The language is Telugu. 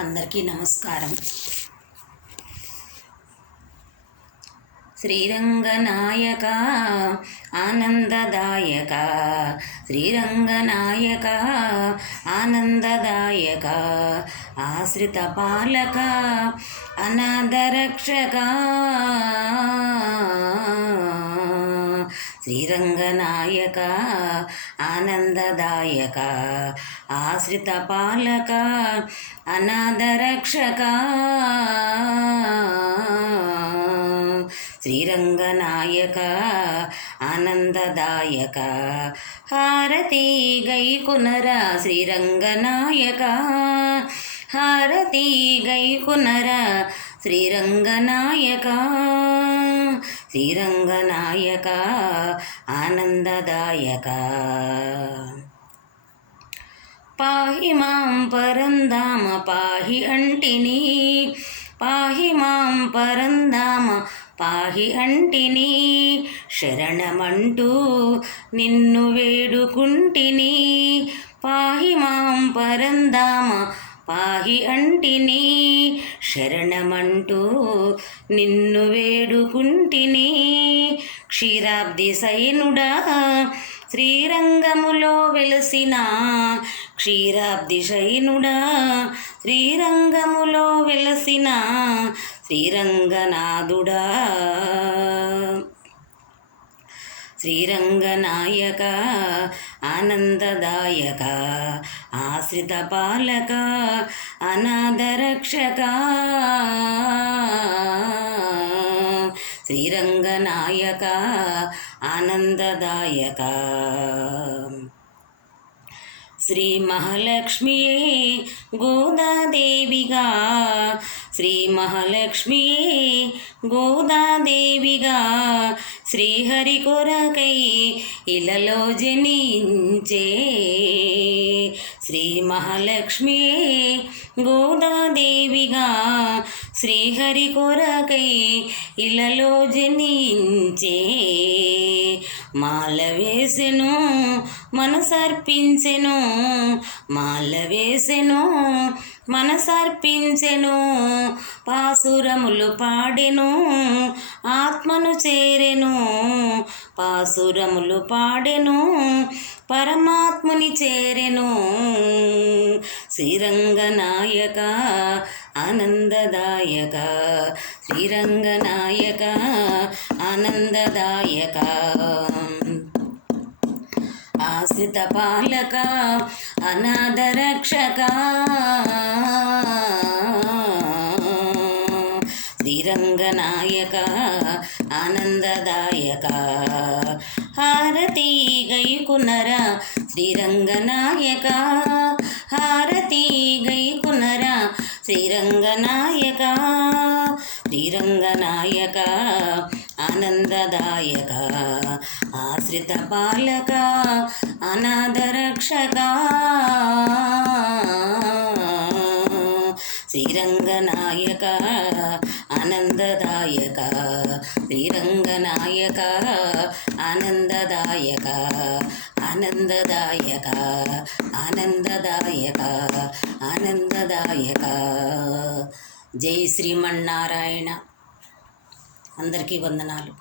అందరికీ నమస్కారం. శ్రీరంగనాయక ఆనందదాయక, శ్రీరంగనాయక ఆనందదాయక, ఆశ్రిత పాలక అనాథరక్షక, శ్రీరంగనాయక ఆనందదాయక, ఆశ్రిత పాలక అనాథరక్షక, శ్రీరంగనాయక ఆనందదాయక. హారతి గైకునర శ్రీరంగనాయక, హారతి గైకునర శ్రీరంగనాయక, శ్రీరంగనాయక ఆనందదాయక. పాహి మాం పరంధామ పాహి అంటిని, పాహి మాం పరంధామ పాహి అంటిని, శరణమంటూ నిన్ను వేడుకుంటిని. పాహి మాం పరంధామ పాహి అంటిని, శరణమంటూ నిన్ను వేడుకుంటిని. క్షీరాబ్ది సైనుడా శ్రీరంగములో వెలసిన, క్షీరాబ్ది శయనుడా శ్రీరంగములో వెలసిన శ్రీరంగనాథుడా, శ్రీరంగనాయక ఆనందదాయక, ఆశ్రిత పాలక అనాథరక్షక, శ్రీరంగనాయక ఆనందదాయక. శ్రీ మహాలక్ష్మియే గోదాదేవిగా, శ్రీ మహాలక్ష్మియే గోదాదేవిగా, శ్రీహరి కొరకై ఇలలో జనించే. శ్రీ మహాలక్ష్మియే గోదాదేవిగా, శ్రీహరి కొరకై ఇలలో జనించే. మాల వేసెను మనసర్పించెను, మాల వేసెను మనసర్పించెను, పాసురములు పాడెను ఆత్మను చేరెను, పాసురములు పాడెను పరమాత్ముని చేరెను. శ్రీరంగనాయక ఆనందదాయక, శ్రీరంగనాయక ఆనందదాయక, ఆశ్రిత పాలక అనాథరక్షక, శ్రీరంగనాయక ఆనందదాయక. హారతి గైకునర శ్రీరంగనాయక, హారతి గైకునర శ్రీరంగనాయక, శ్రీరంగనాయక ఆనందదాయక, ఆశ్రిత పాలక అనాథరక్షక, శ్రీరంగనాయక ఆనందదాయక, శ్రీరంగనాయక ఆనందదాయక, ఆనందదాయక ఆనందదాయక ఆనందదాయక. జై శ్రీమన్నారాయణ. అందరికీ వందనాలు.